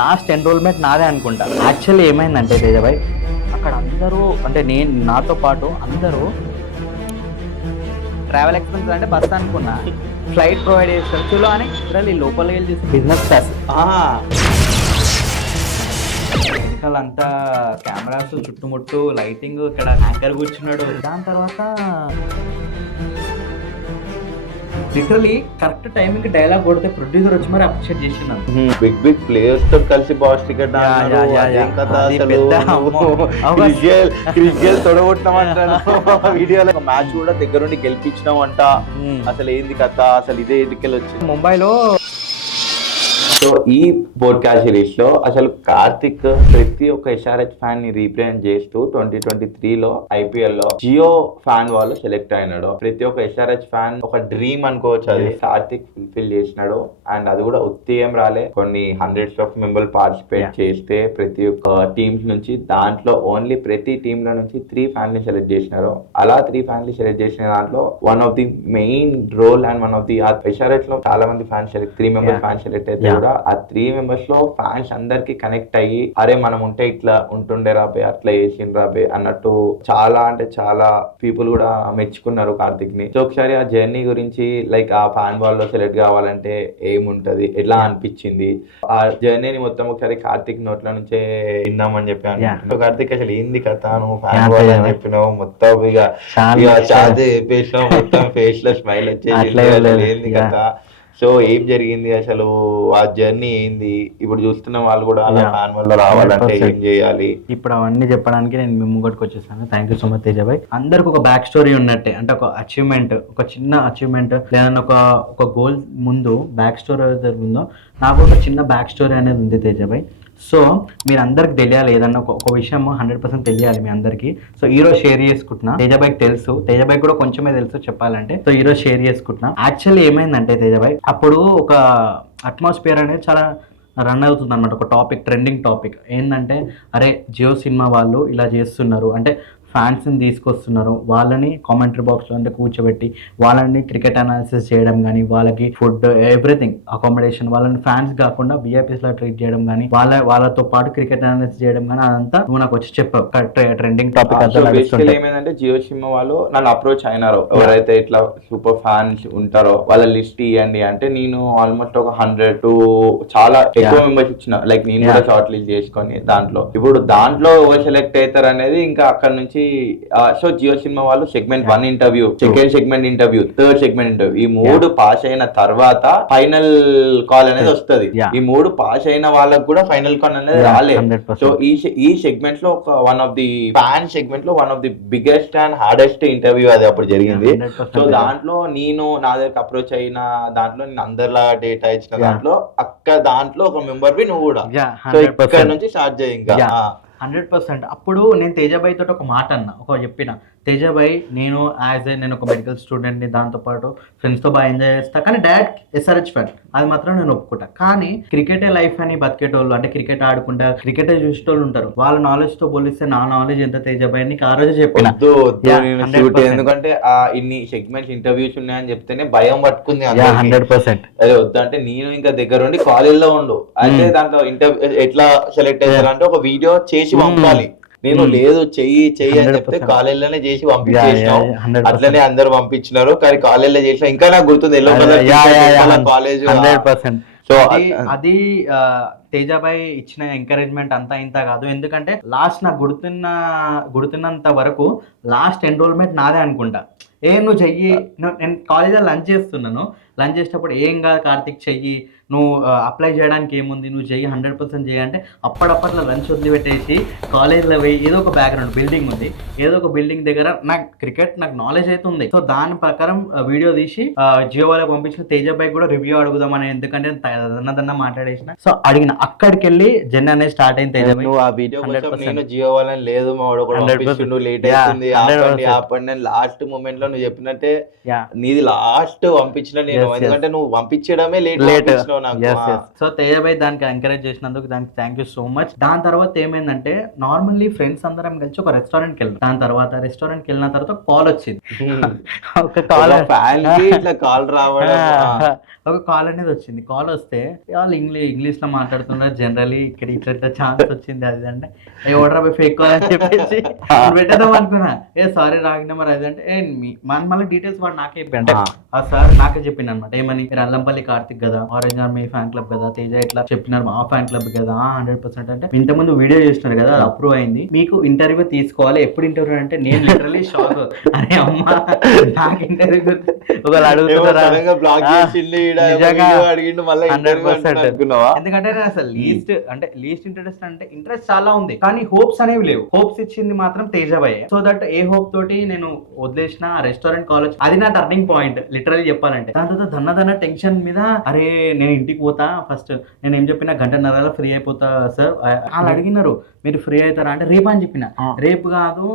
Last enrolment నాదే అనుకుంటా. Actually ఏమైందంటే తేజభాయ్, అక్కడ అందరూ అంటే నాతో పాటు అందరూ ట్రావెల్ ఎక్స్పెన్స్ అంటే బస్ అనుకున్నా, ఫ్లైట్ ప్రొవైడ్ చేస్తారు చూలో అని చూడాలి లోపలికి వెళ్ళి చూసి బిజినెస్ క్లాస్ వెనకాలంతా కెమెరాస్ చుట్టుముట్టు లైటింగ్, ఇక్కడ యాంకర్ కూర్చున్నాడు. దాని తర్వాత లిటరలీ కరెక్ట్ టైంకి డైలాగ్ కొడితే ప్రొడ్యూసర్ వచ్చి మరి అప్రిషియేట్ చేసిండు. బిగ్ ప్లేయర్స్ తో కలిసి బాస్ టికెట్ వీడియోలో మ్యాచ్ కూడా దగ్గరుండి గెలిపించినాం అంట. అసలు ఏంది కథ, అసలు ఇదే ఎన్నికలు వచ్చింది ముంబైలో. సో ఈ పోడ్కాస్ట్ సిరీస్ లో అసలు కార్తిక్ ప్రతి ఒక్క ఎస్ఆర్హెచ్ ఫ్యాన్ ని రీప్రజెంట్ చేస్తూ 2023లో IPL లో జియో ఫ్యాన్ వాళ్ళు సెలెక్ట్ అయినాడు. ప్రతి ఒక్క ఎస్ఆర్హెచ్ ఫ్యాన్ ఒక డ్రీమ్ అనుకోవచ్చు, అది కార్తిక్ ఫుల్ఫిల్ చేసినాడు. అండ్ అది కూడా ఉత్తి ఏం రాలే, కొన్ని హండ్రెడ్స్ ఆఫ్ మెంబర్స్ పార్టిసిపేట్ చేస్తే ప్రతి ఒక్క టీమ్స్ నుంచి, దాంట్లో ఓన్లీ ప్రతి టీమ్ లో నుంచి 3 ఫ్యాన్ ని సెలెక్ట్ చేసినారు. అలా 3 ఫ్యాన్ ని సెలెక్ట్ చేసిన దాంట్లో one of the main role and one of the SRH లో చాలా మంది fan select 3 member fan select అయితే కూడా ఆ 3 మెంబర్స్ లో ఫ్యాన్స్ అందరికి కనెక్ట్ అయ్యి, అరే మనం ఉంటే ఇట్లా ఉంటుండే రాబే, అట్లా చేసిండ్రు రాబే అన్నట్టు చాలా అంటే చాలా పీపుల్ కూడా మెచ్చుకున్నారు కార్తిక్ ని. సో ఒకసారి ఆ జర్నీ గురించి, లైక్ ఆ ఫ్యాన్ బాల్ లో సెలెక్ట్ కావాలంటే ఏముంటది, ఎట్లా అనిపించింది, ఆ జర్నీని మొత్తం ఒకసారి కార్తిక్ నోట్ల నుంచే విందామని చెప్పాను. సో కార్తిక్ అసలు ఏంది కథ, నువ్వు ఫ్యాన్ బాల్ అని చెప్పినావు, మొత్తం ఇక చార్జ్ చెప్పేసినావు, మొత్తం ఫేస్ లో స్మైల్ వచ్చేసి ఏంది కథ, సో ఏం జరిగింది అసలు, ఆ జర్నీ ఏంది, ఇప్పుడు చూస్తున్న వాళ్ళు కూడా అలా ఫ్యాన్ వల్ల రావాలంటే ఏం చేయాలి, ఇప్పుడు అవన్నీ చెప్పడానికి నేను మీ ముంగటికి వచ్చేసాను. Thank you so much Tejabhai. అందరికి ఒక బ్యాక్ స్టోరీ ఉన్నట్టే, అంటే ఒక అచీవ్మెంట్, ఒక చిన్న అచీవ్మెంట్ లేదన్నా ఒక గోల్ ముందు బ్యాక్ స్టోరీ ఏదైతే ఉందో, నాకు ఒక చిన్న బ్యాక్ స్టోరీ అనేది ఉంది తేజభాయ్. సో మీరు అందరికి తెలియాలి, ఏదన్నా ఒక విషయం 100% తెలియాలి మీ అందరికి. సో ఈరోజు షేర్ చేసుకుంటున్నా, తేజభాయ్కి తెలుసు, తేజభాయ్ కూడా కొంచెమే తెలుసు చెప్పాలంటే. సో ఈరోజు షేర్ చేసుకుంటున్నా. యాక్చువల్లీ ఏమైందంటే తేజభాయ్, అప్పుడు ఒక అట్మాస్ఫియర్ అనేది చాలా రన్ అవుతుంది అనమాట. ఒక టాపిక్, ట్రెండింగ్ టాపిక్ ఏంటంటే, అరే జియో సినిమా వాళ్ళు ఇలా చేస్తున్నారు అంటే ఫ్యాన్స్ని తీసుకొస్తున్నారు, వాళ్ళని కామెంటరీ బాక్స్లో అంటే కూర్చోబెట్టి వాళ్ళని క్రికెట్ అనాలిసిస్ చేయడం కానీ, వాళ్ళకి ఫుడ్ ఎవ్రీథింగ్ అకామిడేషన్, వాళ్ళని ఫ్యాన్స్ కాకుండా VIPs లా ట్రీట్ చేయడం కానీ, వాళ్ళతో పాటు క్రికెట్ అనాలిసిస్ చేయడం కానీ, అదంతా నువ్వు నాకు వచ్చి చెప్పావు. ట్రెండింగ్ టాపిక్ ఏమైందంటే జియో సినిమా వాళ్ళు నన్ను అప్రోచ్ అయినారు, ఎవరైతే ఇట్లా సూపర్ ఫ్యాన్స్ ఉంటారో వాళ్ళ లిస్ట్ ఇవ్వండి అంటే, నేను ఆల్మోస్ట్ ఒక 100 to చాలా ఎక్కువ మెంబర్స్ ఇచ్చిన, లైక్ నేను కూడా షార్ట్ లిస్ట్ చేసుకొని దాంట్లో. ఇప్పుడు దాంట్లో ఎవరు సెలెక్ట్ అవుతారు అనేది ఇంకా అక్కడ నుంచి. సో జియో సినిమా వాళ్ళు segment 1 interview, second segment interview, third segment interview, ఈ 3 పాస్ అయిన తర్వాత ఫైనల్ కాల్ అనేది వస్తుంది. ఈ 3 పాస్ అయిన వాళ్ళకి కూడా ఫైనల్ కాల్ అనేది రాలేదు. సో ఈ సెగ్మెంట్ లో ఒక one of the fan segment లో one of the biggest and hardest interview అది అప్పుడు జరిగింది. సో దాంట్లో నేను నా దగ్గర అప్రోచ్ అయిన దాంట్లో, నేను అందరిలా డేటా ఇచ్చిన దాంట్లో దాంట్లో ఒక మెంబర్ వి నువ్వు కూడా. సో ఇక్కడ నుంచి స్టార్ట్ చేయి ఇంకా. 100%. అప్పుడు నేను తేజభాయ్ తోటి ఒక మాట అన్న, చెప్పిన తేజభాయ్, నేను నేను ఒక మెడికల్ స్టూడెంట్ని, దాంతోపాటు ఫ్రెండ్స్తో బాగా ఎంజాయ్ చేస్తా, కానీ డైరెక్ట్ SRH ఫ్యాన్, అది మాత్రం నేను ఒప్పుకుంటా. కానీ క్రికెటే లైఫ్ అని బతికేటోళ్ళు, అంటే క్రికెట్ ఆడుకుంటా క్రికెటే చూసేటోళ్ళు ఉంటారు, వాళ్ళ నాలెడ్జ్ తో పోలిస్తే నా నాలెడ్జ్ ఎంత తేజభాయ్ నీకు ఆ రోజు చెప్పిన. ఎందుకంటే ఇన్ని సెగ్మెంట్స్ ఇంటర్వ్యూస్ ఉన్నాయని చెప్తేనే భయం పట్టుకుంది 100%. అదే వద్దంటే నేను ఇంకా దగ్గరుండి కాలేజ్ లో ఉండు, అయితే దాంట్లో ఇంటర్వ్యూ ఎట్లా సెలెక్ట్ అయ్యారంటే ఒక వీడియో చేసి పంపాలి. నేను లేదు చెయ్యి అని చెప్తే కాలేజీలోనే చేసి పంపించేసినాం. అట్లనే అందరు పంపించినారు, కానీ కాలేజీలో చేసిన ఇంకా నాకు గుర్తుంది ఎల్లో కలర్ కాలేజ్. సో అది తేజభాయ్ ఇచ్చిన ఎంకరేజ్మెంట్ అంతా ఇంత కాదు, ఎందుకంటే లాస్ట్ నాకు గుర్తున్నంత వరకు లాస్ట్ ఎన్రోల్మెంట్ నాదే అనుకుంటా. నువ్వు చెయ్యి, నేను కాలేజీలో లంచ్ చేస్తున్నాను, లంచ్ చేసేటప్పుడు ఏం కాదు కార్తిక్ చెయ్యి, నువ్వు అప్లై చేయడానికి ఏముంది, నువ్వు చెయ్యి 100% చెయ్యి అంటే, అప్పట్లో లంచ్ వదిలిపెట్టేసి కాలేజ్లో పోయి ఏదో ఒక బ్యాక్గ్రౌండ్ బిల్డింగ్ ఉంది, ఏదో ఒక బిల్డింగ్ దగ్గర నాకు క్రికెట్ నాకు నాలెడ్జ్ అయితే ఉంది. సో దాని ప్రకారం వీడియో తీసి జియో వాళ్ళకి పంపించిన. తేజభాయ్ కూడా రివ్యూ అడుగుదామని, ఎందుకంటే దన్న మాట్లాడేసిన. సో అడిగిన, అక్కడికి వెళ్ళి జర్నీ అనేది స్టార్ట్ అయింది. తేజభాయ్ ఆ వీడియో నేను జియో వాళ్ళని లేదు లేట్ అవుతుంది ఆపండి నేను లాస్ట్ మూమెంట్ లో నువ్వు చెప్పినట్టే నీది లాస్ట్ పంపించిన నేను, ఎందుకంటే నువ్వు పంపించడమే లేట్ లో నాకు. సో తేజాబాయ్ దానికి ఎంకరేజ్ చేసినందుకు దానికి థ్యాంక్ యూ సో మచ్. దాని తర్వాత ఏమైందంటే నార్మల్లీ ఫ్రెండ్స్ అందరం కలిసి ఒక రెస్టారెంట్ కి వెళ్ళాం. దాని తర్వాత రెస్టారెంట్ కి వెళ్ళిన తర్వాత కాల్ వచ్చింది. ఒక కాల్ ఫ్యాన్ కి ఇట్లా కాల్ రావడం, ఒక కాల్ అనేది వచ్చింది. కాల్ వస్తే వాళ్ళు ఇంగ్లీష్ లో మాట్లాడుతున్నారు. జనరలీ ఇక్కడ ఇట్లా ఛాన్స్ వచ్చింది అది అంటే ఎవడరా ఫేక్ కాల్ అని చెప్పేసి పెట్టేద్దాం అనుకున్నా. సారీ రాగిన మరి అది అంటే మళ్ళీ డీటెయిల్స్ వాడు నాకే చెప్పి అంటే ఆ సార్ నాకే చెప్పింది అనమాట. ఏమని అల్లంపల్లి కార్తిక్ కదా, ఆరెంజ్ ఆర్మీ ఫ్యాన్ క్లబ్ కదా, తేజ ఇట్లా చెప్పినారు ఆ ఫ్యాన్ క్లబ్ కదా 100% అంటే ఇంతకుముందు వీడియో చేస్తున్నారు కదా అది అప్రూవ్ అయింది, మీకు ఇంటర్వ్యూ తీసుకోవాలి. ఎప్పుడు ఇంటర్వ్యూ అంటే నేను లిటరలీ షాక్. అరే అమ్మా నాకు ఇంటర్వ్యూ ఒకళ్ళు అడుగుతున్నారా ఎందుకంటే అసలు లీస్ట్ ఇంట్రెస్ట్ చాలా ఉంది కానీ హోప్స్ అనేవి లేవు. హోప్స్ ఇచ్చింది మాత్రం Tejabai. So that a hope తోటి నేను వదిలేసిన రెస్టారెంట్ కాలేజ్ అది నా టర్నింగ్ పాయింట్ లిటరలీ చెప్పాలంటే. దాని తర్వాత దన్న టెన్షన్ మీద అరే నేను ఇంటికి పోతా, ఫస్ట్ నేను ఏం చెప్పిన గంటన్నర ఫ్రీ అయిపోతా సార్. వాళ్ళు అడిగినారు మీరు ఫ్రీ అవుతారా అంటే రేపు అని చెప్పిన. రేపు కాదు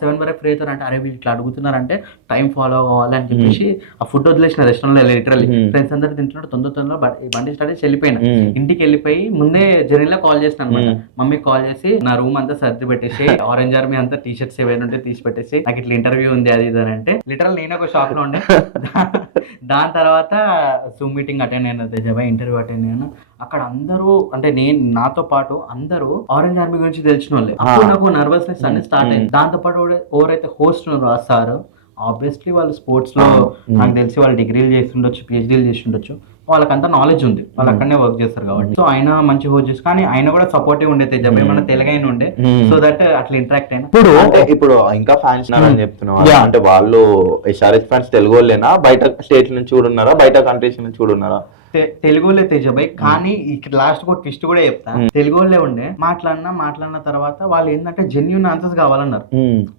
7 వరకు ఫ్రీ అవుతారంటే అరే వీళ్ళు ఇట్లా అడుగుతున్నారంటే టైం ఫాలో అవ్వాలి అని చెప్పేసి ఆ ఫుడ్ వదిలేసిన రెస్టారెంట్ లో లిటరల్లీ ఫ్రెండ్స్ అందరు తింటున్నారు. తొందరగా బండి స్టార్ట్ చేసి వెళ్ళిపోయినా. ఇంటికి వెళ్ళిపోయి ముందే జర్నీలో కాల్ చేసిన అనమాట. మమ్మీకి కాల్ చేసి నా రూమ్ అంతా సర్ది పెట్టేసి ఆరెంజ్ ఆర్మీ అంతా టీ షర్ట్స్ ఏవైనా ఉంటే తీసి పెట్టేసి నాకు ఇట్లా ఇంటర్వ్యూ ఉంది అది ఇది అంటే లిటరల్ నేను ఒక షాక్ లో ఉండే. దాని తర్వాత జూమ్ మీటింగ్ అటెండ్ అయిన తేజాబాయ్, ఇంటర్వ్యూ అటెండ్ అయినా. అక్కడ అందరూ అంటే నేను నాతో పాటు అందరూ ఆరెంజ్ ఆర్మీ గురించి తెలిసిన వాళ్ళే. అప్పుడు నాకు నర్వస్నెస్ అనేది స్టార్ట్ అయింది. దాంతో పాటు ఎవరైతే హోస్ట్ ఉన్నారో ఆ సార్ ఆబ్వియస్లీ వాళ్ళు స్పోర్ట్స్ లో నాకు తెలిసి వాళ్ళు డిగ్రీలు చేసి ఉండొచ్చు, పిహెచ్డీలు చేసి ఉండొచ్చు, వాళ్ళకంతా నాలెడ్జ్ ఉంది, వాళ్ళు అక్కడనే వర్క్ చేస్తారు కాబట్టి. సో ఆయన మంచి హోస్ట్ చేసి కానీ ఆయన కూడా సపోర్టివ్ ఉండే తేజాబాయ్, మన తెలుగైన ఉండే. సో దట్ అట్లా ఇంటరాక్ట్ అయినా. ఇప్పుడు ఇంకా ఫ్యాన్స్ అని చెప్తున్నా అంటే వాళ్ళు ఎస్ఆర్హెచ్ ఫ్యాన్స్ తెలుగు వాళ్ళేనా, బయట స్టేట్ నుంచి కూడా ఉన్నారా, బయట కంట్రీస్ నుంచి కూడా ఉన్నారా? తెలుగులే తేజాబాయ్. కానీ ఇక్కడ లాస్ట్ ఒక ట్విస్ట్ కూడా చెప్తా. తెలుగులే ఉండే మాట్లాడిన తర్వాత వాళ్ళు ఏంటంటే జెన్యూన్ ఆన్సర్స్ కావాలన్నారు.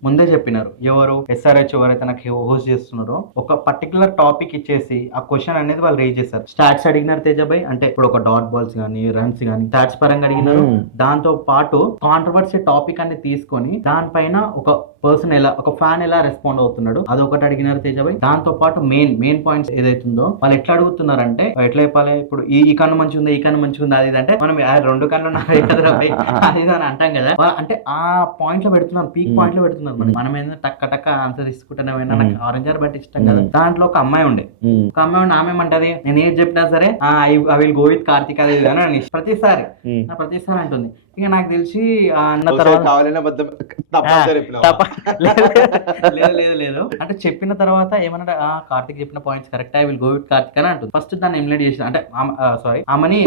ముందే చెప్పినారు ఎవరు ఎస్ఆర్హెచ్ ఎవరైతే నాకు హోస్ట్ చేస్తున్నారో ఒక పర్టికులర్ టాపిక్ ఇచ్చేసి ఆ క్వశ్చన్ అనేది వాళ్ళు రేజ్ చేశారు. స్టాట్స్ అడిగినారు తేజాబాయ్, అంటే ఇప్పుడు ఒక డాట్ బాల్స్ గానీ రన్స్ గానీ స్టాట్స్ పరంగా అడిగినారు. దాంతో పాటు కాంట్రవర్సీ టాపిక్ అనేది తీసుకొని దానిపైన ఒక పర్సన్ ఎలా ఒక ఫ్యాన్ ఎలా రెస్పాండ్ అవుతున్నాడు అదొకటి అడిగినారు తేజాబాయ్. దాంతో పాటు మెయిన్ పాయింట్స్ ఏదైతుందో వాళ్ళు ఎట్లా అడుగుతున్నారంటే ఎట్లా చెప్పాలి, ఇప్పుడు ఈ కన్ను మంచిగా ఉందా, ఈ కన్ను మంచిగా ఉందా అది అంటే మనం 2 కన్ను ఉన్నాయి కదా అది అని అంటాం కదా. అంటే ఆ పాయింట్ లో పెడుతున్నారు, పీక్ పాయింట్ లో పెడుతున్నారు. మనం ఏంటంటే టక్క ఆన్సర్ తీసుకుంటానే నాకు ఆరెంజ్ ఆర్ బట్ ఇష్టం కదా. దాంట్లో ఒక అమ్మాయి ఉండే ఆమె ఏమంటది నేను ఏం చెప్పినా సరే I will go with Karthik అది అని ప్రతిసారి అంటుంది. ఇక నాకు తెలిసి అన్న తర్వాత లేదు అంటే చెప్పిన తర్వాత ఏమన్నా కార్తిక్ చెప్పిన points correct, I will go with Karthik అని అంటుంది. ఫస్ట్ దాన్ని ఎలిమినేట్ చేసిన అంటే సారీ ఆమెని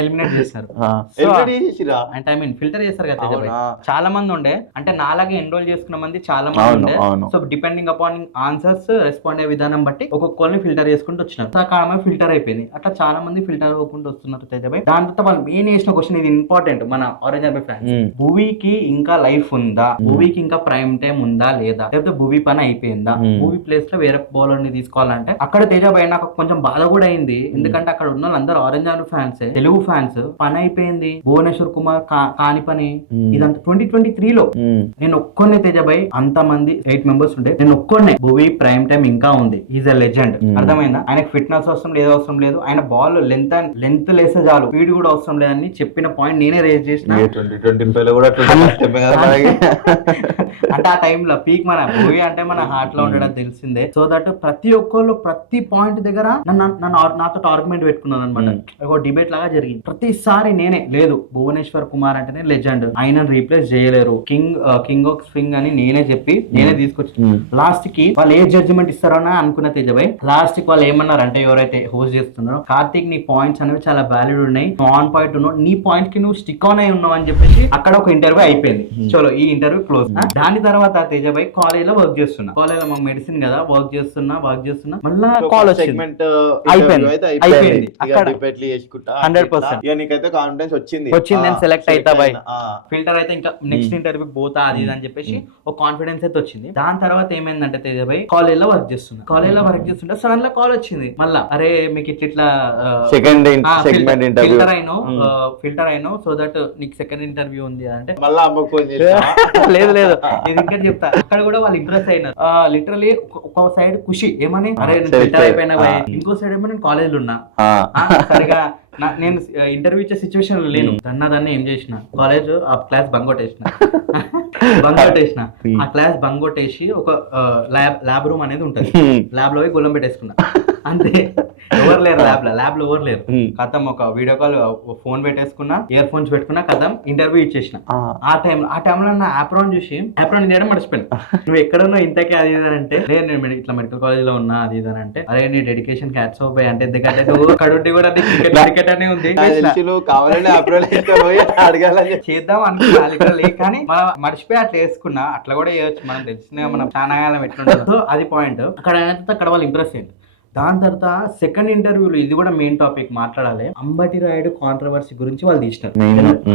ఎలిమినేట్ చేస్తారు. అంటే ఐ మీన్ ఫిల్టర్ చేస్తారు కదా. చాలా మంది ఉండే అంటే నాలాగే ఎన్రోల్ చేసుకున్న మంది చాలా మంది ఉండే. So depending upon answers respond అయ్యే విధానం బట్టి ఒక్కొక్కరిని ఫిల్టర్ చేసుకుంటూ వచ్చినారు. ఆమె ఫిల్టర్ అయిపోయింది. అట్లా చాలా మంది ఫిల్టర్ అవ్వకుండా వస్తున్నారు తేజాబాయ్. దాని తర్వాత వాళ్ళు మెయిన్ వేసిన క్వశ్చన్ ఇది ఇంపార్టెంట్ మన ఆరెంజ్ ఆర్మీ ఫ్యాన్స్. భూవీకి ఇంకా లైఫ్ ఉందా, భూవీకి ఇంకా ప్రైమ్ టైం ఉందా లేదా, లేకపోతే భూవీ పని అయిపోయిందా, భూవీ ప్లేస్ లో వేరే బౌలర్ ని తీసుకోవాలంటే అక్కడ తేజాబాయ్ నాకు కొంచెం బాధ కూడా అయింది. ఎందుకంటే అక్కడ ఉన్న వాళ్ళందరూ orange army fans, Telugu fans. పని అయిపోయింది, భువనేశ్వర్ కుమార్ కాని పని. ఇదంతా 2023లో నేను ఒక్కొన్నే తేజాబాయ్. అంత మంది 8 మెంబర్స్ ఉంటే నేను ఒక్కొన్నే భూవీ ప్రైమ్ టైం ఇంకా ఉంది. Is a legend. అర్థమైందా? ఆయనకు ఫిట్నెస్ అవసరం లేదు, అవసరం లేదు. ఆయన బాల్ లెంత్ లేసే చాలు, స్పీడ్ కూడా అవసరం లేదని చెప్పిన పాయింట్ నేనే రేజ్ చేసిన. అంటే ఆ టైంలో పీక్ మన భూవీ అంటే మన హార్ట్ లో ఉండడం తెలిసిందే. సో దట్ ప్రతి ఒక్కళ్ళు ప్రతి పాయింట్ దగ్గర నాతో ఆర్గ్యుమెంట్ పెట్టుకున్నాను అనమాట. ఒక డిబేట్ లాగా జరిగింది. ప్రతిసారి నేనే లేదు భువనేశ్వర్ కుమార్ అంటేనే లెజెండ్, ఆయన రీప్లేస్ చేయలేరు, కింగ్ ఆఫ్ స్వింగ్ అని నేనే చెప్పి నేనే తీసుకొచ్చి లాస్ట్ కి వాళ్ళు ఏ జడ్జిమెంట్ ఇస్తారని అనుకున్న తేజాబాయ్. లాస్ట్ కి వాళ్ళు ఏమన్నారంటే ఎవరైతే హోస్ట్ చేస్తున్నారో కార్తిక్ నీ పాయింట్స్ అనేవి చాలా వాల్యూడ్ ఉన్నాయి, ఆన్ పాయింట్ ఉన్నావు, నీ పాయింట్ కి నువ్వు స్టిక్ ఆన్ అయి ఉన్నావు అని చెప్పేసి అక్కడ ఒక ఇంటర్వ్యూ అయిపోయింది. చలో ఈ ఇంటర్వ్యూ క్లోజ్. దాని తర్వాత తేజాబాయ్ కాలేజ్ లో వర్క్ చేస్తున్నా. కాలేజ్ లో మా మెడిసిన్ కదా వర్క్ చేస్తున్నా మళ్ళా కాల్ వచ్చింది. అయిపోయింది అక్కడ అనుకుంటా. 100%. ఇక నీకైతే కాన్ఫిడెన్స్ వచ్చింది, నేను సెలెక్ట్ అవుతా బై ఆ. ఫిల్టర్ అయితే ఇంకా నెక్స్ట్ ఇంటర్వ్యూకి పోతా అది ఇది అని చెప్పేసి ఒక కాన్ఫిడెన్స్ అయితే వచ్చింది. దాని తర్వాత ఏమైందంటే తేజ భాయ్ కాలేజ్ లో వర్క్ చేస్తుంటే సడన్ గా కాల్ వచ్చింది మళ్ళా, అరే మీకు ఇట్లా సెకండ్ సెగ్మెంట్ ఇంటర్వ్యూ ఫిల్టర్ అయినావు సో దట్ నీకు సెకండ్ ఇంటర్వ్యూ ఉంది అంటే మళ్ళీ అమ్మకు ఫోన్ చేసి లేదు నేను ఇంకా చెప్తా. అక్కడ కూడా వాళ్ళు ఇంప్రెస్ అయినారు లిటరలీ. ఒక సైడ్ ఖుషి ఏమని, అరే నేను ఫిల్టర్ అయిపోయినా భయ్, ఇంకో సైడ్ ఏమో నేను కాలేజ్ లో ఉన్నా సరిగా నేను ఇంటర్వ్యూ ఇచ్చే సిచ్యువేషన్ లేను. దాన్ని ఏం చేసిన కాలేజ్ ఆ క్లాస్ బంగొట్టేసిన ఆ క్లాస్ బంగొట్టేసి ఒక ల్యాబ్ రూమ్ అనేది ఉంటది, ల్యాబ్ లో గొల్లం పెట్టేసుకున్నా అంతే. ఎవరు లేరు ల్యాబ్ లో ఎవరు లేరు. కథం ఒక వీడియో కాల్ ఫోన్ పెట్టేసుకున్నా, ఇయర్ ఫోన్స్ పెట్టుకున్నా, కథం ఇంటర్వ్యూ ఇచ్చేసిన. ఆ టైంలో నా ఆప్రాన్ చూసి ఆప్రాన్ చేయడం మర్చిపోయాను. నువ్వు ఎక్కడున్నావు ఇంతకీ అది ఇది అంటే, నేను ఇట్లా మెడికల్ కాలేజ్ లో ఉన్నా అది ఇది అంటే, అరే నీ డెడికేషన్ క్యాట్స్ ఆఫ్ అంటే ఎందుకంటే నువ్వు కడుంటి కూడా క్రికెట్ అనే ఉంది కావాలని చేద్దాం అనుకున్నా కానీ మర్చిపోయి అట్లా వేసుకున్నా. అట్లా కూడా చేయొచ్చు, మనం తెలిసిన మనం చాలా కాలం ఎట్లుంటుంది. సో అది పాయింట్. అక్కడ వాళ్ళు ఇంప్రెస్ అయింది. దాని తర్వాత సెకండ్ ఇంటర్వ్యూలో ఇది కూడా మెయిన్ టాపిక్ మాట్లాడాలి, అంబటి రాయుడు కాంట్రవర్సీ గురించి వాళ్ళు తీసినారు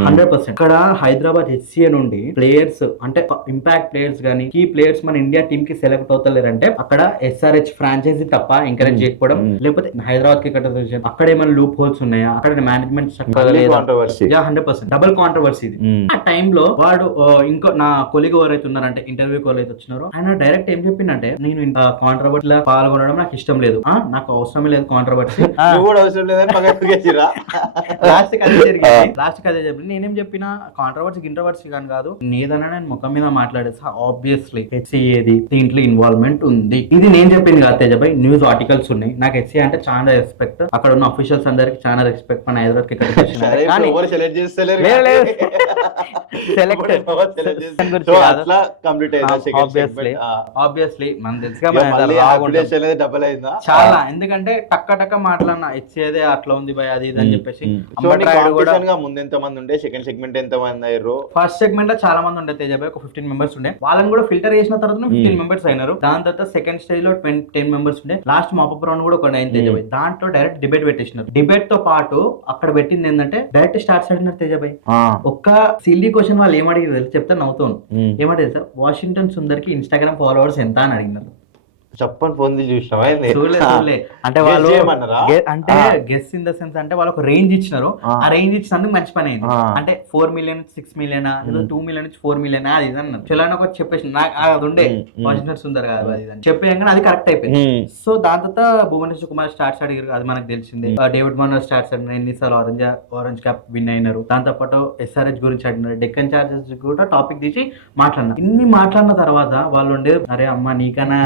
100%. ఇక్కడ హైదరాబాద్ HCA నుండి ప్లేయర్స్ అంటే ఇంపాక్ట్ ప్లేయర్స్ గానీ కీ ప్లేయర్స్ మన ఇండియా టీమ్ కి సెలెక్ట్ అవుతలేరంటే అక్కడ SRH ఫ్రాంచైజీ తప్ప ఎంకరేజ్ చేయకపోవడం, లేకపోతే హైదరాబాద్ క్రికెట్ అసోసియేషన్ అక్కడ ఏమైనా లూప్ హోల్స్ ఉన్నాయా, అక్కడ మేనేజ్మెంట్ 100% డబుల్ కాంట్రవర్సీ ఇది. ఆ టైంలో వాడు ఇంకో నా కొలీగ్ ఎవరైతే ఉన్నారంటే ఇంటర్వ్యూ కాల్ అయితే వచ్చినారో ఆయన డైరెక్ట్ ఏం చెప్పిందంటే, నేను కాంట్రవర్సీలో పాల్గొనడం నాకు ఇష్టం లేదు, నాకు అవసరమే లేదు కాంట్రవర్సీ, లాస్ట్ అదే చెప్పి నేనేం చెప్పిన కాంట్రవర్సీ కానీ కాదు, ఏదన్నా నేను ముఖం మీద మాట్లాడేసా. ఆబ్వియస్లీ HCAది దీంట్లో ఇన్వాల్వ్మెంట్ ఉంది, ఇది నేను చెప్పింది కాదు తేజభాయ్, న్యూస్ ఆర్టికల్స్ ఉన్నాయి. నాకు HCA అంటే చాలా రెస్పెక్ట్, అక్కడ ఉన్న అఫీషియల్స్ అందరికి చాలా రెస్పెక్ట్. మన హైదరాబాద్ ఆబ్వియస్లీ మనం తెలుసు చాలా, ఎందుకంటే టక్క మాట్లాడినా HCAదే అట్లా ఉంది భయ్ అది ఇది అని చెప్పేసి. ముందు ఎంత మంది ఉండే, సెకండ్ సెగ్మెంట్ ఎంత మంది అయ్యారు? ఫస్ట్ సెగ్మెంట్ లో చాలా మంది ఉండే తేజభాయ్, ఒక 15 మెంబర్స్ ఉండే. వాళ్ళని కూడా ఫిల్టర్ చేసిన తర్వాత 15 మెంబర్స్ అయినారు. దాని తర్వాత సెకండ్ స్టేజ్ లో 10 మెంబర్స్ ఉండే. లాస్ట్ మాపప్ రౌండ్ కూడా ఒక 9 తేజభాయ్. దాంట్లో డైరెక్ట్ డిబేట్ పెట్టేసినారు. డిబేట్ తో పాటు అక్కడ పెట్టింది ఏంటంటే డైరెక్ట్ స్టార్ట్స్ అడిగినారు తేజభాయ్. ఒక్క సిల్లీ క్వశ్చన్ వాళ్ళు ఏమడిగారు తెలుసు, చెప్తే నవ్వుతాను. ఏమంటే సార్, వాషింగ్టన్ సుందర్ కి ఇన్స్టాగ్రామ్ ఫాలోవర్స్ ఎంత అని అడిగినారు. చెప్పని పొంది చూసినావా? అంటే వాళ్ళు అంటే గెస్ ఇన్ ద సెన్స్ అంటే వాళ్ళు ఒక రేంజ్ ఇచ్చినారు, ఆ రేంజ్ ఇచ్చినందుకు మంచి పని అయింది. అంటే 4 million 6 million 2 million 4 million అది ఇది అన్నారు. చలాని ఒక చెప్పేసి నాకు అది ఉండే వాషింగ్టన్ సుందర్ కాదు అది అని చెప్పేయంగానే అది కరెక్ట్ అయిపోయింది. సో దాని తర్వాత భువనేశ్వర్ కుమార్ స్టార్ట్స్ అడిగారు, అది మనకు తెలిసిందే. డేవిడ్ వార్నర్ స్టార్ట్స్ అడిగిన ఎన్నిసార్లు ఆరెంజ్ క్యాప్ విన్ అయినారు. దాంతో పాటు SRH గురించి అడిగినారు, డెక్కన్ చార్జెస్ కూడా టాపిక్ తీసి మాట్లాడినారు. ఇన్ని మాట్లాడిన తర్వాత వాళ్ళు ఉండే, అరే అమ్మ నీకన్నా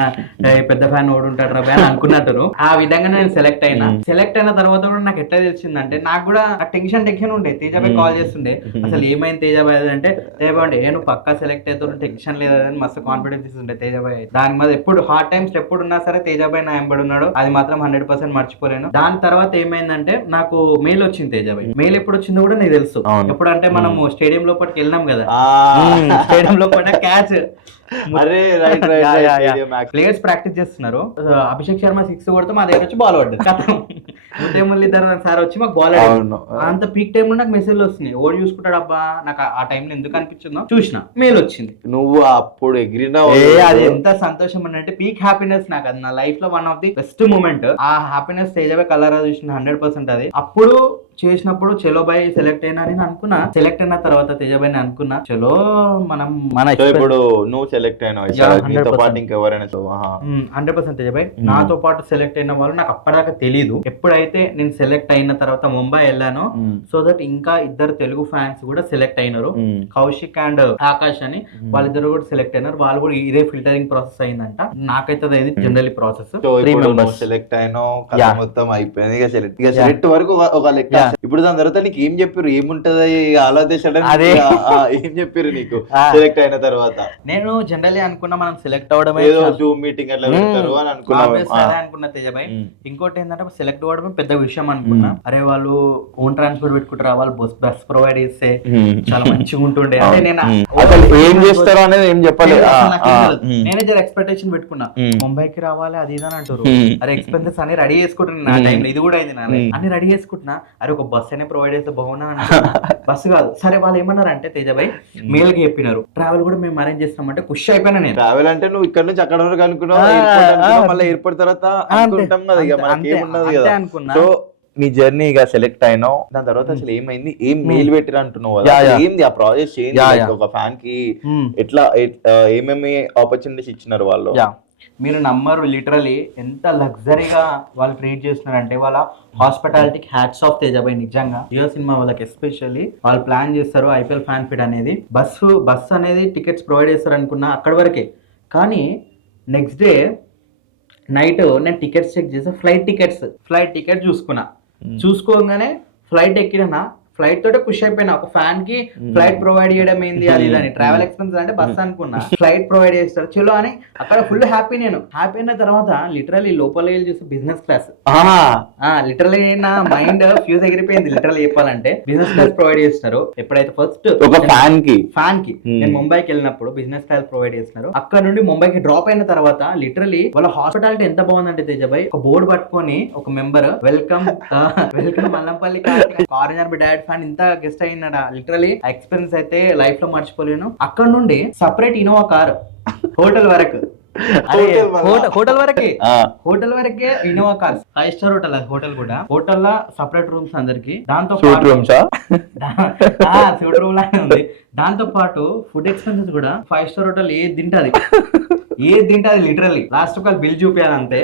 పెద్ద ఫ్యాన్ ఓడుంటాడు రా అని అనుకున్నట్టు. ఆ విధంగా నేను సెలెక్ట్ అయిన తర్వాత కూడా నాకు ఎట్లా తెలిసిందంటే, నాకు కూడా టెన్షన్ ఉండే. తేజాబాయ్ కాల్ చేస్తుండే, అసలు ఏమైంది తేజాబాయ్ అంటే, తేజాబాయ్ అంటే నువ్వు పక్కా సెలెక్ట్ అవుతావు, టెన్షన్ లేదని మస్తు కాన్ఫిడెన్స్ ఇస్తుండే తేజాబాయ్. దాని మీద ఎప్పుడు హార్డ్ టైమ్స్ ఎప్పుడు ఉన్నా సరే తేజాబాయ్ నా ఎంబడి ఉన్నాడు, అది మాత్రం 100% మర్చిపోలేను. దాని తర్వాత ఏమైందంటే నాకు మెయిల్ వచ్చింది తేజాబాయ్. మెయిల్ ఎప్పుడు వచ్చిందో కూడా నీకు తెలుసు. ఎప్పుడంటే మనము స్టేడియం లోపలికి వెళ్ళినాం కదా, స్టేడియం లోపల క్యాచ్ ప్లేయర్స్ ప్రాక్టీస్ చేస్తున్నారు. అభిషేక్ శర్మ 6 కొడితే మా దగ్గర వచ్చి బాల్ పడ్డది. మురళీధర్ సార్ వచ్చి మాకు బాల్ ఆడారు. అంత పీక్ టైమ్ లో నాకు మెసేజ్ వస్తున్నాయి, ఓడి చూసుకుంటాడు అబ్బా. నాకు ఆ టైంలో ఎందుకు అనిపించిందో చూసిన మెయిల్ వచ్చింది. నువ్వు అప్పుడు ఎగిరినా అది ఎంత సంతోషం అంటే పీక్ హ్యాపీనెస్. నాకు అది నా లైఫ్ లో one of the best moment. ఆ హ్యాపీనెస్ తేజాబాయ్ కలరా చూసిన 100%. అది అప్పుడు చేసినప్పుడు చలో బాయ్ సెలెక్ట్ అయినా అని అనుకున్నా. సెలెక్ట్ అయిన తర్వాత తేజాబాయ్ అనుకున్నా చలో మనం ఇప్పుడు నువ్వు సెలెక్ట్ అయినా 100% తేజాబాయ్. నాతో పాటు సెలెక్ట్ అయిన వాళ్ళు నాకు అప్పటిదాకా తెలీదు. ఎప్పుడైతే నేను సెలెక్ట్ అయిన తర్వాత ముంబై వెళ్ళాను, సో దట్ ఇంకా ఇద్దరు తెలుగు ఫ్యాన్స్ కూడా సెలెక్ట్ అయినారు, కౌశిక్ అండ్ ఆకాష్ అని. వాళ్ళిద్దరు కూడా సెలెక్ట్ అయినారు. వాళ్ళు కూడా ఇదే ఫిల్టరింగ్ ప్రాసెస్ అయిందంట. నాకైతే అది జనరలీ ప్రాసెస్. సెలెక్ట్ అయినా మొత్తం అయిపోయింది. సెలెక్ట్ వరకు ఒక లెక్క. ఇప్పుడు దాని తర్వాత నీకు ఏం చెప్పారు, ఏముంటది ఆలోచించడం, ఏం చెప్పారు నీకు సెలెక్ట్ అయిన తర్వాత? నేను జనరల్లీ అనుకున్నా మనం సెలెక్ట్ అవడమే, జూమ్ మీటింగ్ అట్లా పెడతారు అని అనుకున్నా తేజాబాయ్. ఇంకోటి ఏంటంటే సెలెక్ట్ అవ్వడమే చెప్పడం పెద్ద విషయం అనుకున్నా. అరే వాళ్ళు ఓన్ ట్రాన్స్పోర్ట్ పెట్టుకుంటారా, వాళ్ళు బస్ ప్రొవైడ్ చేస్తే చాలా మంచిగా ఉంటుండే. అంటే నేను అసలు ఏం చేస్తారో అనేది ఏం చెప్పలేదు. నేనే జర ఎక్స్పెక్టేషన్ పెట్టుకున్నా, ముంబైకి రావాలి అది ఇదని అంటారు. అరే ఎక్స్పెన్సెస్ అని రెడీ చేసుకుంటున్నా, ఆ టైంలో ఇది కూడా అయింది నా అన్ని రెడీ చేసుకుంటున్నా. అరే ఒక బస్ అనే ప్రొవైడ్ చేస్తే బాగున్నా అంటే బస్సు కాదు. సరే వాళ్ళు ఏమన్నారు అంటే తేజాబాయ్ మెయిల్ కి చెప్పినారు, ట్రావెల్ కూడా మేము అరేంజ్ చేస్తామంటే ఖుషి అయిపోయినా నేను. ట్రావెల్ అంటే నువ్వు ఇక్కడ నుంచి అక్కడ వరకు అనుకున్నావు, మళ్ళీ ఎయిర్పోర్ట్ తర్వాత అనుకుంటాం కదా, ఇక మనకి ఏమున్నది కదా అనుకున్నా. సో నీ జర్నీ ఇక సెలెక్ట్ అయినావు, దాని తర్వాత అసలు ఏమైంది, ఏం మెయిల్ పెట్టిరు అంటున్నావు కదా, ఏంది ఆ ప్రాజెక్ట్ ఏంది, ఒక ఫ్యాన్ కి ఎట్లా ఏమేమి ఆపర్చునిటీస్ ఇచ్చినారు వాళ్ళు? మీరు నమ్మరు, లిటరలీ ఎంత లగ్జరీగా వాళ్ళు ట్రీట్ చేస్తున్నారంటే వాళ్ళ హాస్పిటాలిటీకి హ్యాట్స్ ఆఫ్ తేజాబాయ్. నిజంగా జియో సినిమా వాళ్ళకి ఎస్పెషల్లీ వాళ్ళు ప్లాన్ చేస్తారు ఐపీఎల్ ఫ్యాన్ ఫిట్ అనేది, బస్సు అనేది టికెట్స్ ప్రొవైడ్ చేస్తారు అనుకున్నా అక్కడి వరకే. కానీ నెక్స్ట్ డే నైట్ నేను టికెట్స్ చెక్ చేసి ఫ్లైట్ టికెట్ చూసుకోగానే ఫ్లైట్ ఎక్కినా, ఫ్లైట్ తోటే ఖుషి అయిపోయినా. ఒక ఫ్యాన్ కి ఫ్లైట్ ప్రొవైడ్ చేయడం ఏంది అది అని, ట్రావెల్ ఎక్స్పెన్సెస్ అంటే బస్ అనుకున్నా, ఫ్లైట్ ప్రొవైడ్ చేస్తారు చలో అని అక్కడ ఫుల్ హ్యాపీ. నేను హ్యాపీ అయిన తర్వాత లిటరలీ లోపల వెళ్ళి చూసి బిజినెస్ క్లాస్, లిటరలీ నా మైండ్ ఫ్యూజ్ ఎగిరిపోయింది. లిటరలీ చెప్పాలంటే బిజినెస్ క్లాస్ ప్రొవైడ్ చేస్తున్నారు. ఎప్పుడైతే ఫస్ట్ ఒక ఫ్యాన్ కి నేను ముంబైకి వెళ్ళినప్పుడు బిజినెస్ క్లాస్ ప్రొవైడ్ చేస్తున్నారు. అక్కడ నుండి ముంబైకి డ్రాప్ అయిన తర్వాత లిటరలీ వాళ్ళ హాస్పిటాలిటీ ఎంత బాగుందంటే తేజాబాయ్, ఒక బోర్డు పట్టుకొని ఒక member welcome Mallampalli orange dad fan ఇంత గెస్ట్ అయినాడా. లిటరలీ ఎక్స్పీరియన్స్ అయితే లైఫ్ లో మర్చిపోలేను. అక్కడ నుండి సపరేట్ ఇనోవా కార్ హోటల్ వరకు, హోటల్ వరకే Innova cars, 5 star hotel. Hotel కూడా హోటల్ లో సపరేట్ రూమ్స్ అందరికి, దాంతో సూట్ రూమ్ లానే ఉంది. దాంతో పాటు ఫుడ్ ఎక్స్పెన్సెస్ కూడా 5 స్టార్ హోటల్ ఏది తింటది లిటరలీ. లాస్ట్ ఒక బిల్ చూపించాలి అంతే,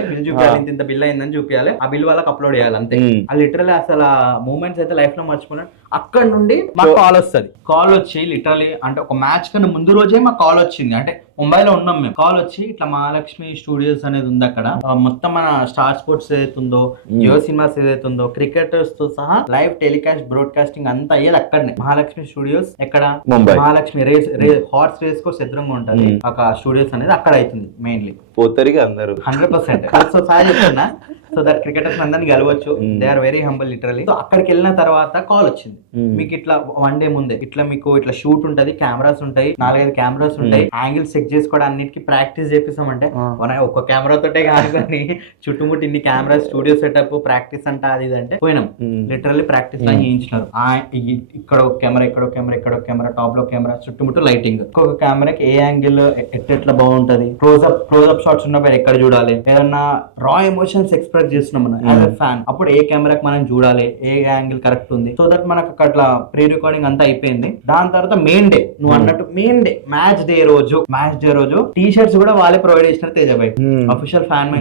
ఇంత బిల్ అయిందని చూపించాలి, ఆ బిల్ వాళ్ళకి అప్లోడ్ చేయాలి అంతే. ఆ లిటరలీ అసలు ఆ మూమెంట్స్ అయితే లైఫ్ లో మర్చిపోయినా. అక్కడ నుండి మాకు కాల్ వచ్చి లిటరలీ అంటే ఒక మ్యాచ్ కన్నా ముందు రోజే మాకు కాల్ వచ్చింది. అంటే ముంబైలో ఉన్నాం మేము, కాల్ వచ్చి ఇట్లా మహాలక్ష్మి స్టూడియోస్ అనేది ఉంది అక్కడ, మొత్తం మన స్టార్ స్పోర్ట్స్ ఏదైతే ఉందో, జియో సినిమాస్ ఏదైతే ఉందో, క్రికెటర్స్ తో సహా లైవ్ టెలికాస్ట్ బ్రాడ్కాస్టింగ్ అంతా అయ్యేది అక్కడనే. మహాలక్ష్మి స్టూడియోస్ ఎక్కడ, మహాలక్ష్మి హార్స్ రేస్ కోర్స్ ఎదురుగా ఉంటుంది ఒక స్టూడియోస్ అనేది, అక్కడ అవుతుంది మెయిన్లీ. పోతారు అందరూ 100%. సో సార్ చెప్తున్నా, సో దట్ క్రికెటర్స్ అందరినీ గెలవచ్చు, they are very humble literally. So అక్కడికి వెళ్ళిన తర్వాత కాల్ వచ్చింది, మీకు ఇట్లా 1 డే ముందే ఇట్లా మీకు ఇట్లా షూట్ ఉంటది, కెమెరాస్ ఉంటాయి, 4-5 కెమెరాస్ ఉంటాయి, యాంగిల్ చెక్ చేసుకోవడం అన్నిటికీ ప్రాక్టీస్ చేపిస్తామంటే ఒక్క కెమెరా తోటే కానీ చుట్టుముట్టు ఇన్ని కెమెరా, స్టూడియో సెటప్, ప్రాక్టీస్ అంట అది ఇది అంటే పోయినాం. Literally practice law చేయించినారు. ఇక్కడ ఒక కెమెరా, ఇక్కడ ఒక కెమెరా, ఇక్కడ ఒక కెమెరా, టాప్ లో కెమెరా, చుట్టుముట్టు లైటింగ్, ఒక్కొక్క కెమెరాకి ఏ యాంగిల్ ఎట్లా బాగుంటది, క్లోజ్అప్ షాట్స్ ఉన్నప్పుడు ఎక్కడ చూడాలి, ఏదన్నా రా ఎమోషన్స్ ఎక్స్ప్రెస్ చేస్తున్నాం మనం యాజ్ ఎ ఫ్యాన్, అప్పుడు ఏ కెమెరాకి మనం చూడాలి, ఏ యాంగిల్ కరెక్ట్ ఉంది. సో దట్ మనకు అట్లా ప్రీ రికార్డింగ్ అంతా అయిపోయింది. దాని తర్వాత మెయిన్ డే, నువ్వు అన్నట్టు మెయిన్ డే మ్యాచ్ డే రోజు టీ షర్ట్స్ కూడా వాళ్ళే ప్రొవైడ్ చేసినారు తేజాబాయ్. అఫీషియల్ ఫ్యాన్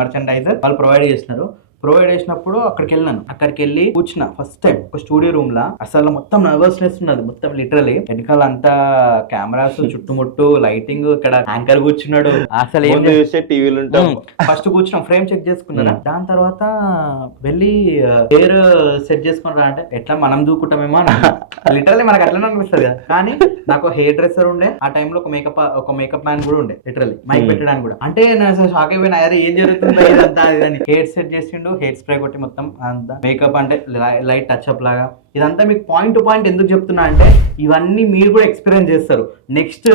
మర్చెండైజర్ వాళ్ళు ప్రొవైడ్ చేసినారు. ప్రొవైడ్ చేసినప్పుడు అక్కడికి వెళ్ళి కూర్చున్నా ఫస్ట్ టైం ఒక స్టూడియో రూమ్ లా. అసలు మొత్తం నర్వస్నెస్ ఉన్నది, మొత్తం లిటరలీ వెనకాల అంతా కెమెరాస్, చుట్టుముట్టు లైటింగ్, ఇక్కడ యాంకర్ కూర్చున్నాడు. అసలు ఏం ఫస్ట్ కూర్చున్నాం, ఫ్రేమ్ చెక్ చేసుకున్నారా, దాని తర్వాత వెళ్ళి హెయిర్ సెట్ చేసుకున్నారా అంటే ఎట్లా మనం దూకుంటామేమో లిటరలీ మనకు అట్లనే అనిపిస్తుంది కదా. కానీ నాకు హెయిర్ డ్రెస్సర్ ఉండే ఆ టైంలో, ఒక మేకప్ మ్యాన్ కూడా ఉండే లిటరలీ మైక్ పెట్టడానికి కూడా. అంటే నేను అసలు షాక్ అయిపోయినా, అరే ఏం జరుగుతుందో ఇదంతా ఇదని. హెయిర్ సెట్ చేసిండు, హెయిర్ స్ప్రే కొట్టి మొత్తం అంతా మేకప్ అంటే లైట్ టచ్ అప్ లాగా. ఇదంతా మీకు పాయింట్ టు పాయింట్ ఎందుకు చెప్తున్నా అంటే ఇవన్నీ మీరు కూడా ఎక్స్పీరియన్స్ చేస్తారు. నెక్స్ట్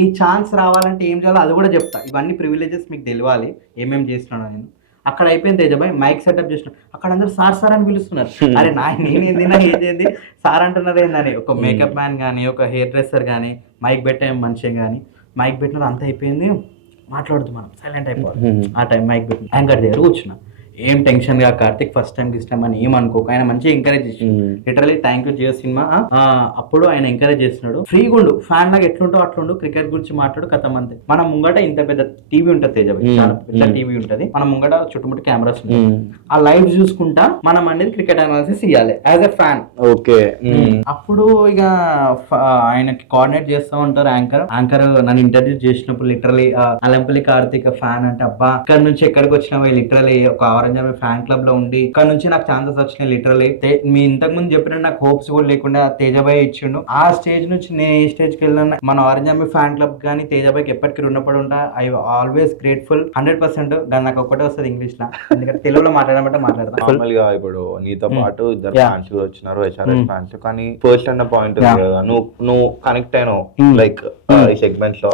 ఈ ఛాన్స్ రావాలంటే ఏం చేయాలో అది కూడా చెప్తా. ఇవన్నీ ప్రివిలేజెస్ మీకు తెలియాలి, ఏమేమి చేస్తున్నాను నేను. అక్కడ అయిపోయింది తేజబాయ్, మైక్ సెటప్ చేసిన అక్కడ అందరూ సార్ అని పిలుస్తున్నారు. అరే నేనేంది ఏదేంది సార్ అంటున్నారు ఏందని. ఒక మేకప్ మ్యాన్ కానీ, ఒక హెయిర్ డ్రెస్సర్ కానీ, మైక్ పెట్టే మనిషి కానీ, మైక్ పెట్టినారు, అంత అయిపోయింది. మాట్లాడుతూ మనం సైలెంట్ అయిపోవాలి. ఆ టైం మైక్ పెట్టిన యాంకర్ దగ్గర కూర్చున్నా, ఏం టెన్షన్ గా కార్తిక్ ఫస్ట్ టైం ఇష్టం అని ఏమనుకోక ఆయన మంచిగా ఎంకరేజ్ చేసిండు. Literally thank you Jio Cinema. అప్పుడు ఆయన ఎంకరేజ్ చేస్తున్నాడు, ఫ్రీగా ఉండు, ఫ్యాన్ లాగా ఎట్లుంటో అట్లుండు, క్రికెట్ గురించి మాట్లాడు, కథ అంతే. మన ముంగట ఇంత పెద్ద టీవీ ఉంటుంది తేజబాయ్, చాలా పెద్ద టీవీ ఉంటది, మన ముంగట చుట్టుముట్టు కెమెరాస్ ఉంటాయి. ఆ లైవ్ చూసుకుంటా మనం అనేది క్రికెట్ అనాలిసిస్ ఇవ్వాలి యాజ్ ఎ ఫ్యాన్. ఓకే, అప్పుడు ఇక ఆయనకి కోఆర్డినేట్ చేస్తూ ఉంటారు యాంకర్ నన్ను ఇంటర్వ్యూ చేసినప్పుడు లిటరలీ అలంపల్లి కార్తిక్ ఫ్యాన్ అంటే అబ్బా ఇక్కడ నుంచి ఎక్కడికి వచ్చినావా, లిటరలీ ఒక ఆరెంజ్ ఆర్మీ ఫ్యాన్ క్లబ్ లో ఉండి ఇక్కడ నుంచి నాకు ఛాన్సెస్ వచ్చినాయి లిటరలీ. మీ ఇంతకు ముందు చెప్పిన నాకు హోప్స్ కూడా లేకుండా తేజబాయ్ ఇచ్చిండు. ఆ స్టేజ్ నుంచి నేను ఏ స్టేజ్ కి వెళ్ళినా మన ఆరెంజ్ ఆర్మీ ఫ్యాన్ క్లబ్ కానీ తేజబాయ్కి ఎప్పటికీ రుణపడి ఉంటా. I always grateful 100%. కానీ నాకు ఒక్కటే వస్తుంది ఇంగ్లీష్ లో, ఎందుకంటే తెలుగులో మాట్లాడమంటే మాట్లాడతాను. నార్మల్ గా ఇప్పుడు నీతో పాటు ఇద్దరు ఫ్యాన్స్ వచ్చినారు, HRH ఫ్యాన్స్. కానీ ఫస్ట్ అన్న పాయింట్ ఉంది కదా, నువ్వు కనెక్ట్ అయినావు లైక్ ఈ సెగ్మెంట్ లో.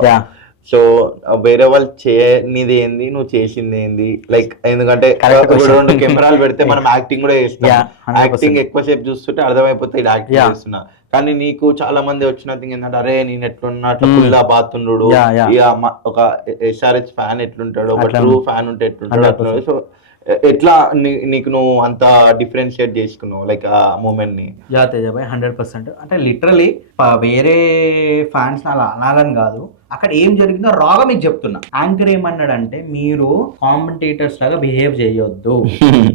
సో వేరే వాళ్ళు చేయనిది ఏంది, నువ్వు చేసింది ఏంది, లైక్ ఎందుకంటే రెండు కెమెరాలు పెడితే మనం యాక్టింగ్ కూడా చేస్తాం. యాక్టింగ్ ఎక్కువసేపు చూస్తుంటే అర్థమైపోతుంది ఇది యాక్టింగ్ చేస్తున్నా. కానీ నీకు చాలా మంది వచ్చిన థింగ్ ఏంటంటే, అరే నేను ఎట్లున్నా అట్లా ఫుల్లా బాతుండు, ఒక SRH ఫ్యాన్ ఎట్లుంటాడు, ఒక ట్రూ ఫ్యాన్ ఉంటే ఎట్లుంటాడు అట్లా. సో ఎట్లా నీకు నువ్వు అంత డిఫరెన్షియేట్ చేసుకున్నావు లైక్ ఆ మూమెంట్ ని? తేజబాయ్ 100%. అంటే లిటరలీ వేరే ఫ్యాన్స్ అలా అనాలని కాదు, అక్కడ ఏం జరిగిందో రాగా మీకు చెప్తున్నా. యాంకర్ ఏమన్నాడంటే, మీరు కామెంటేటర్స్ లాగా బిహేవ్ చేయొద్దు,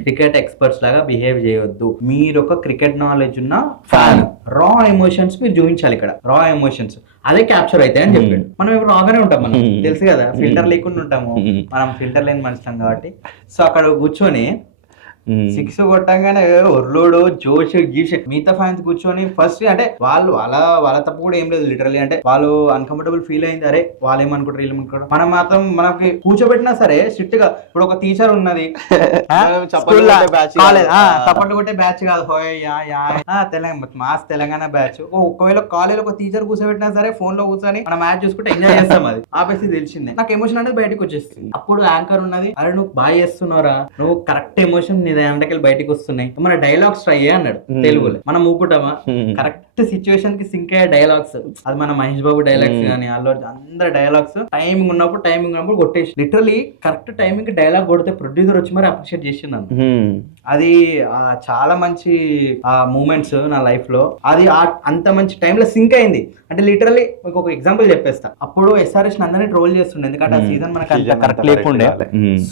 క్రికెట్ ఎక్స్పర్ట్స్ లాగా బిహేవ్ చేయొద్దు, మీరు ఒక క్రికెట్ నాలెడ్జ్ ఉన్న ఫ్యాన్, రా ఎమోషన్స్ మీరు చూపించాలి ఇక్కడ, రా ఎమోషన్స్ అదే క్యాప్చర్ అయితే అని చెప్పాడు. మనం ఇప్పుడు రాగానే ఉంటాం, మనం తెలుసు కదా, ఫిల్టర్ లేకుండా ఉంటాము, మనం ఫిల్టర్ లేని మనుషులం కాబట్టి. సో అక్కడ కూర్చొని 6 కొట్టంగానే ఒర్లోడు జోష్ గీష్ మిగతా ఫ్యాన్స్ కూర్చొని ఫస్ట్ అంటే వాళ్ళ తప్పు కూడా ఏం లేదు లిటరలీ. అంటే వాళ్ళు అన్కంఫర్టబుల్ ఫీల్ అయింది, అరే వాళ్ళు ఏమనుకుంటారు వీళ్ళు ఏమనుకుంటారు. మనం మాత్రం మనకి కూర్చోబెట్టినా సరే స్ట్రిక్ట్ గా, ఇప్పుడు ఒక టీచర్ ఉన్నది సపోర్ట్ కొట్టే బ్యాచ్ కాదు, మాస్ తెలంగాణ బ్యాచ్. ఒకవేళ కాలేజ్ ఒక టీచర్ కూర్చోబెట్టినా సరే ఫోన్ లో కూర్చొని మనం మ్యాచ్ చూసుకుంటే ఎంజాయ్ చేస్తాం. అది ఆపేసి తెలిసిందే, నాకు ఎమోషన్ అనేది బయటకు వచ్చేస్తుంది. అప్పుడు యాంకర్ ఉన్నది, అరే నువ్వు బాగా చేస్తున్నారా, నువ్వు కరెక్ట్ ఎమోషన్ నీ దాంట్లోకి బయటకు వస్తున్నాయి, మన డైలాగ్స్ ట్రై అన్నాడు తెలుగులో. మనం ఊపుటామా, కరెక్ట్ సిచ్యువేషన్ కి సింక్ అయ్యే డైలాగ్స్, అది మన మహేష్ బాబు డైలాగ్స్ కానీ అల్లు అందరి డైలాగ్స్ టైమింగ్ ఉన్నప్పుడు కొట్టేసి లిటరలీ కరెక్ట్ టైమింగ్ కి డైలాగ్ కొడితే ప్రొడ్యూసర్ వచ్చి మరి అప్రిషియేట్ చేసింది. అది చాలా మంచి మూమెంట్స్ నా లైఫ్ లో. అది అంత మంచి టైంలో సింక్ అయింది. అంటే లిటరలీ ఒక ఎగ్జాంపుల్ చెప్పేస్తా. అప్పుడు SRH అందరినీ ట్రోల్ చేస్తుండే, ఎందుకంటే ఆ సీజన్ మనకు అంత కరెక్ట్ లేకుండే.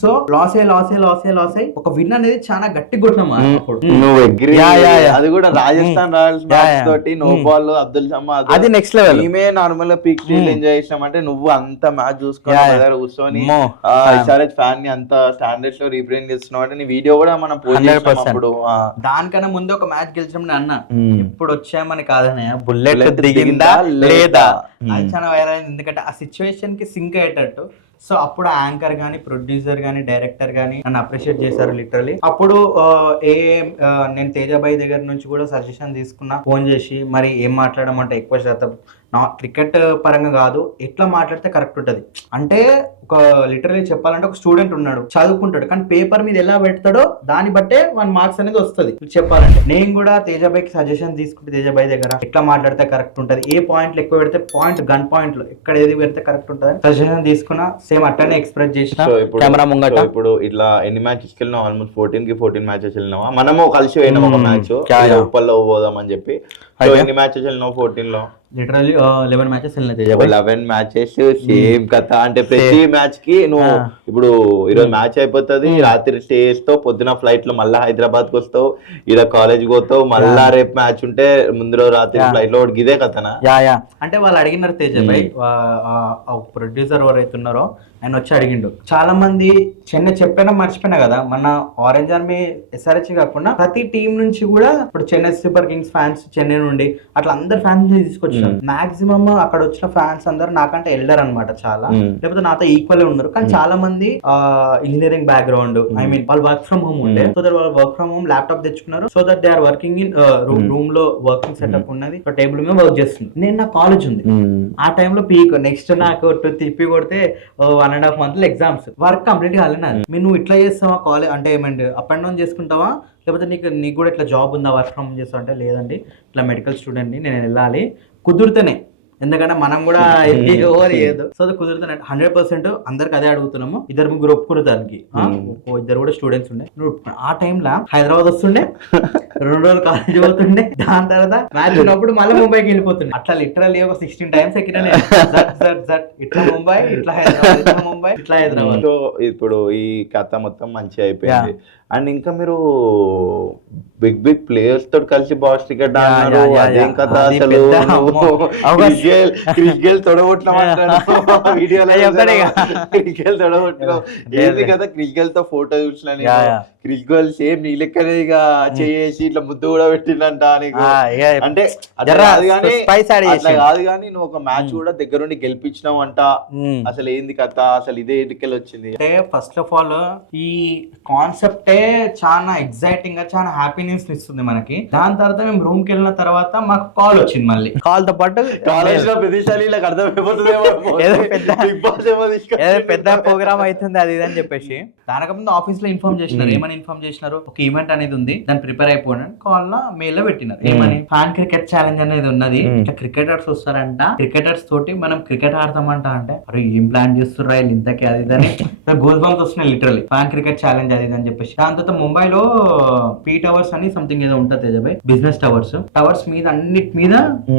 సో లాస్ అయ్యి ఒక విన్ అనేది చాలా గట్టి కొట్టినాం. అది కూడా రాజస్థాన్ రాయల్స్ తోటి నో బాల్ అబ్దుల్ సమాద్, అది నెక్స్ట్ లెవెల్. మేమే నార్మల్ గా పీక్ స్టేజ్ ఎంజాయ్ చేసాం. అంటే నువ్వు అంత మ్యాచ్ చూసుకొని కూర్చొని SRH ఫ్యాన్ ని అంత స్టాండర్డ్స్ లో రీప్రజెంట్ చేస్తున్నావు అంటే నీ వీడియో కూడా మనం పోస్ట్ చేసినప్పుడు. దానికన్నా ముందు ఒక మ్యాచ్ గెలిచినప్పుడు అన్న ఇప్పుడు వచ్చామని కాదనే బుల్లెట్ దిగిందా లేదా, అది చాలా వైరల్ అయింది. ఎందుకంటే ఆ సిచ్యువేషన్ కి సింక్ అయ్యేటట్టు. సో అప్పుడు యాంకర్ గానీ, ప్రొడ్యూసర్ గానీ, డైరెక్టర్ గానీ నన్ను అప్రిషియేట్ చేశారు లిటరలీ. అప్పుడు నేను తేజబాయ్ దగ్గర నుంచి కూడా సజెషన్ తీసుకున్నా, ఫోన్ చేసి మరి ఏం మాట్లాడమంటే ఎక్కువ శాతం నా క్రికెట్ పరంగా కాదు, ఎట్లా మాట్లాడితే కరెక్ట్ ఉంటుంది. అంటే ఒక లిటరలీ చెప్పాలంటే ఒక స్టూడెంట్ ఉన్నాడు, చదువుకుంటాడు, కానీ పేపర్ మీద ఎలా పెడతాడో దాన్ని బట్టే 1 మార్క్స్ అనేది వస్తుంది చెప్పాలంటే. నేను కూడా తేజబాయ్కి సజెషన్ తీసుకుంటే తేజబాయ్ దగ్గర ఎట్లా మాట్లాడితే కరెక్ట్ ఉంటుంది, ఏ పాయింట్లు ఎక్కువ పెడితే గన్ పాయింట్లు ఎక్కడ ఏది పెడితే కరెక్ట్ ఉంటుంది సజెషన్ తీసుకున్నా. సేమ్ అట్లనే ఎక్స్ప్రెస్ చేసిన కెమెరా ముంగట. ఇప్పుడు ఇట్లా ఎన్ని మ్యాచెస్ వెళ్ళినావు? ఆల్మోస్ట్ 14 మ్యాచెస్ వెళ్ళినావా? మనము కలిసి పోయినాం ఒక మ్యాచ్ ఉప్పల్లో పోదాం అని చెప్పి. ఎన్ని మ్యాచెస్ వెళ్ళినావు 14 లో? లిటరల్లీ 11 మ్యాచెస్ వెళ్ళినాయి. 11 మ్యాచెస్ సేమ్ కథ. అంటే ప్రతి మ్యాచ్ కి నువ్వు ఇప్పుడు ఈరోజు మ్యాచ్ అయిపోతుంది, రాత్రి స్టే చేస్తావు, పొద్దున ఫ్లైట్ లో మళ్ళీ హైదరాబాద్ కు వస్తావు, ఇలా కాలేజ్ పోతావు, మళ్ళా రేపు మ్యాచ్ ఉంటే ముందు రోజు రాత్రి ఫ్లైట్ లో ఇదే కథనా? అంటే వాళ్ళు అడిగినారు తేజబాయ్, ప్రొడ్యూసర్ ఎవరైతే ఉన్నారో ఆయన వచ్చి అడిగిండు. చాలా మంది చెన్నై చెప్పినా మర్చిపోయినా కదా, మన ఆరెంజ్ ఆర్మీ SRH కాకుండా ప్రతి టీం నుంచి కూడా ఇప్పుడు Chennai super Kings fans Chennai నుండి అట్లా అందరు ఫ్యాన్స్ తీసుకొచ్చారు. మాక్సిమం అక్కడ వచ్చిన ఫ్యాన్స్ అందరు నాకంటే ఎల్డర్ అనమాట, చాలా లేకపోతే నాతో ఈక్వల్ ఉన్నారు. కానీ చాలా మంది ఇంజనీరింగ్ బ్యాక్గ్రౌండ్, ఐ మీన్ వాళ్ళు వర్క్ ఫ్రమ్ హోమ్ ఉండే. సో దట్ వాళ్ళు వర్క్ ఫ్రమ్ హోమ్ ల్యాప్టాప్ తెచ్చుకున్నారు. So that they are working in room లో వర్కింగ్ సెటప్ ఉన్నది, టేబుల్ మీద వర్క్ చేస్తుంది. నేను నా కాలేజ్ ఉంది ఆ టైంలో పీక్. నెక్స్ట్ నాకు తిప్పి కొడితే 1.5 months ఎగ్జామ్స్, వర్క్ కంప్లీట్ కాలేదు. మీరు నువ్వు ఇట్లా చేస్తావా కాలేజ్ అంటే ఏమంటే అప్ అండ్ డౌన్ చేసుకుంటావా, లేకపోతే నీకు కూడా ఇట్లా జాబ్ ఉందా వర్క్ ఫ్రమ్ హోమ్ చేస్తావు అంటే లేదండి ఇట్లా మెడికల్ స్టూడెంట్ని, నేను వెళ్ళాలి కుదురుతూనే, ఎందుకంటే మనం కూడా ఓవర్ చేయదు. సో అది కుదురుతానే 100% అందరికి అదే అడుగుతున్నాము. 2-3 ఒప్పుకున్నారు దానికి, 2 కూడా స్టూడెంట్స్ ఉండే. ఆ టైంలో హైదరాబాద్ వస్తుండే, 2 రోజులు కాలేజ్ పోతుండే, దాని తర్వాత మ్యాచ్ ఉన్నప్పుడు మళ్ళీ ముంబైకి వెళ్ళిపోతుండే. అట్లా లిటరల్లీ ఒక 16 times ఎక్కినానే. ఇట్లా ముంబై, ఇట్లా హైదరాబాద్, ఇట్లా ముంబై, ఇట్లా హైదరాబాద్. ఇప్పుడు ఈ కథ మొత్తం మంచిగా అయిపోయింది. అండ్ ఇంకా మీరు బిగ్ బిగ్ ప్లేయర్స్ తోటి కలిసి బాక్స్ క్రికెట్ ఆడినారు. యా, అదేం కథ అది అసలు పెద్ద అమ్మో. క్రిస్ గేల్ తొడగొట్టమంటాడు వీడియోలో చెప్తాడు ఇక. క్రిస్ గేల్ తొడగొట్టడం ఏంది కదా. క్రిస్ గేల్ తో ఫోటో చూసిన క్రిస్ గేల్ సేమ్ నీ లెక్కనే ఇక చేసి ఇట్లా ముద్దు కూడా పెట్టిందంట నీకు. అంటే అట్లా కాదు కానీ నువ్వు ఒక మ్యాచ్ కూడా దగ్గరుండి గెలిపించినావు అంట. అసలు ఏంది కథ, అసలు ఇదే ఎటుకెళ్ళి వచ్చింది? అంటే ఫస్ట్ ఆఫ్ ఆల్ ఈ కాన్సెప్టే చాలా ఎక్సైటింగ్ గా చాలా హ్యాపీనెస్ ఇస్తుంది మనకి. దాని తర్వాత మేము రూమ్ కి వెళ్ళిన తర్వాత మాకు కాల్ వచ్చింది. మళ్ళీ కాల్ తో పాటు కాలేజ్ లో ప్రతిసారి ఇలా పెద్ద ప్రోగ్రామ్ అవుతుంది అది ఇది అని చెప్పేసి దానికముందు ఆఫీస్ లో ఇన్ఫార్మ్ చేసినారు. ఏమని ఇన్ఫార్మ్ చేసినారు, ఒక ఈవెంట్ అనేది ఉంది దాన్ని ప్రిపేర్ అయిపోయిన కాల్ లో మెయిల్ లో పెట్టినారు. ఏమని, ఫ్యాన్ క్రికెట్ ఛాలెంజ్ అనేది ఉన్నది, క్రికెటర్స్ వస్తారంట, క్రికెటర్స్ తోటి మనం క్రికెట్ ఆడతామంట. అంటే అరే ఏం ప్లాన్ చేస్తుర్రా వీళ్ళు ఇంతకీ అది ఇదని గూస్ బంప్స్ వస్తున్నాయి లిటరల్లీ. ఫ్యాన్ క్రికెట్ ఛాలెంజ్ అది అని చెప్పేసి. దాని తర్వాత ముంబైలో పీ టవర్స్ అని సంథింగ్ ఏదో ఉంటుంది తేజాబాయ్, బిజినెస్ టవర్స్ మీద అన్నిటి మీద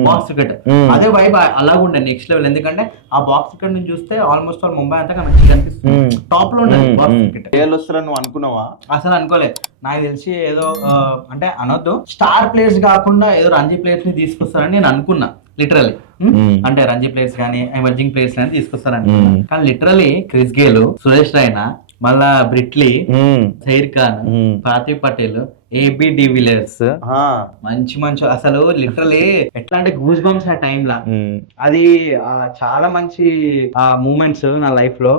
బాక్స్ క్రికెట్. అదే వైబ్ అలాగుండే నెక్స్ట్ లెవెల్. ఎందుకంటే ఆ బాక్స్ క్రికెట్ నుంచి చూస్తే ఆల్మోస్ట్ ఆల్ ముంబై అంతా మంచిగా కనిపిస్తుంది. టాప్ లో ఉండదు బాక్స్ క్రికెట్. నువ్వు అనుకున్నావా? అసలు అనుకోలేదు. నాకు తెలిసి ఏదో అంటే అనొద్దు, స్టార్ ప్లేయర్స్ కాకుండా ఏదో రంజీ ప్లేయర్స్ ని తీసుకొస్తారని నేను అనుకున్నా లిటరల్లీ. అంటే రంజీ ప్లేయర్స్ కానీ ఎమర్జింగ్ ప్లేయర్స్ కానీ తీసుకొస్తారని. కానీ literally Chris Gayle, Suresh Raina, మళ్ళా బ్రిట్లీ, జహీర్ ఖాన్, పార్థివ్ పటేల్, ఏబి డివిలియర్స్, మంచి అసలు లిటరలీ ఎట్లా అంటే గూస్ బంప్స్ ఆ టైమ్ లా. అది చాలా మంచి మూమెంట్స్ నా లైఫ్ లో.